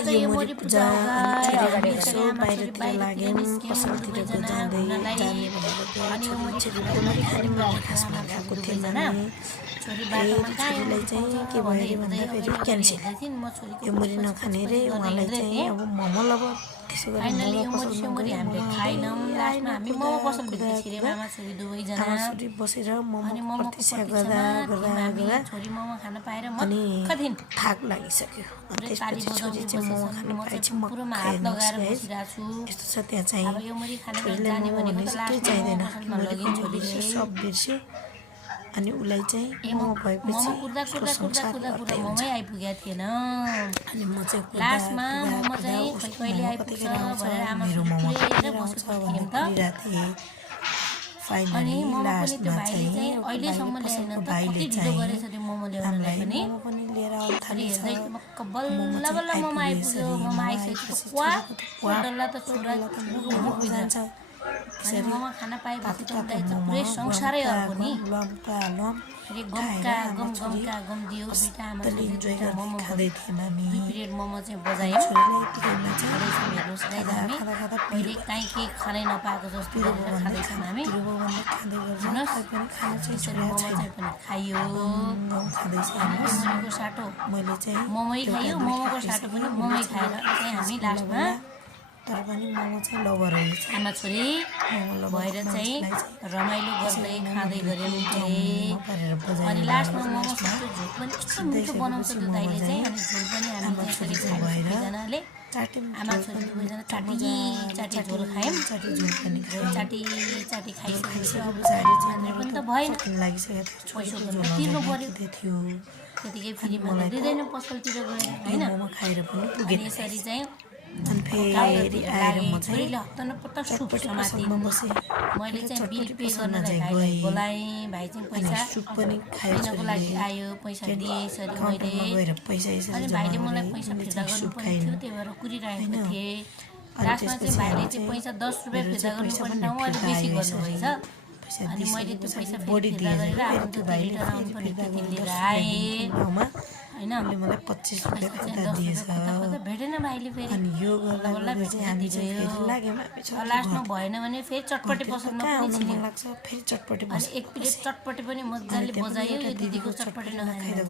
आज यो मोरी पूजा अनि यसो बाहिरतिर लाग्यौँ पसलतिरको जाने अनि यो मोरी खाने मलाई खासमा गएको थिएन छोरीलाई चाहिँ के भयो अरे भन्दाखेरि क्यान्सर यो मुरी नखाने रे उहाँलाई चाहिँ अब मोमो अब त्यसो गरी मोमो हामीले खाएनौँ लास्टमा हामी मोमो पसल भित्र छिर्यौँ आमा छोरी दुवैजना छोरी बसेर मोमो प्रतीक्षा गर्दा छोरी मोमो खान पाएर मक्ख थिइन् थाक लागिसक्यो त्यसपछि छोरी चाहिँ मोमो खान पाएपछि मक्ख हात लगाएर बसिरहेको छु यस्तो छ त्यहाँ चाहिँ अब यो मुरी खान जाने भनेको त लास्ट चाहिँदैन छोरीले सब बिर्स्यो अनि उलाई चाहिँ मोमो भएपछि कुर्दा मोमै आइपुगेको थिएन अनि म चाहिँ लास्टमा मोमो चाहिँ कहिले आइपुग्छ भनेर आमा छोरी बसेको थियौँ त अनि मोमो पनि त्यो भाइले चाहिँ अहिलेसम्म ल्याएन त कति ढिलो गरेछ त्यो मोमो ल्याउनलाई पनि लिएर अनि हेर्दै बल्ल बल्ल मोमो आइपुग्यो मोमो आइसकेपछि वाह डल्ला त छोरा बुझ्छ अनि मोमो खान पाएपछि त उनीलाई त पुरै संसारै अर्को नि फेरि गम दियो दुईटा आमा छोरी मोमो खाँदै थियौँ हामी 2 पिरियड मोमो चाहिँ बजायौँ हेर्नुहोस् हामी फेरि काहीँ केही खानै नपाएको जस्तो गरेर खाँदैछौँ हामी यसरी मोमो चाहिँ पनि खाइयो मोमोको साटो मैले चाहिँ मोमै खाइयो मोमोको साटो पनि मोमै खाएर चाहिँ हामी लास्टमा तर पनि मोमो चाहिँ लभर रहेछ आमा छोरी भएर चाहिँ रमाइलो गर्दै खाँदै गऱ्यौँ अनि लास्टमा मोमो साटो झोल पनि यस्तो मिठो बनाउँछ त्यो दाइले चाहिँ अनि झोल पनि हामी त्यसरी खायौँ दुईजनाले आमा छोरी दुवैजना चाटी झोल खायौँ चाटी खाइसकेपछि अब खाने पनि त भएन पैसा तिर्नु पर्यो त्यतिकै फेरि मलाई दिँदैन पसलतिर गएर होइन मोमो खाएर पनि पुगेँ यसरी चाहिँ अनि फेरि आएर म चाहिँ हप्ता सुप समाति मैले चाहिँ बिल पे गर्नलाई भाइलाई बोलाएँ भाइ चाहिँ पैसा सुप पनि खाएको लागि आयो पैसा दिएँ यसरी मैले अनि भाइले मलाई पैसा फिर्ता गर्नुपर्ने थियो त्यही भएर कुरिरहेको थिएँ लास्टमा चाहिँ भाइले चाहिँ पैसा 10 रुपियाँ फिर्ता गर्नुपर्ने ठाउँमा अलिक बेसी गर्नुभएछ अनि मैले त्यो पैसा फेरि फिर्ता गरेर आफ्नो त्यो भाइले आउनुपर्ने त्यति लिएर आएँ होइन मलाई 25 रुपियाँ फिर्ता दिएछ भेटेन भाइले फेरि अनि यो गर्दा भेट्यो लास्टमा भएन भने फेरि चटपटे पसलमा पनि छिर्यो फेरि चटपटे अनि एक प्लेट चटपटे पनि मजाले बजायो यो दिदीको चटपटे नखाने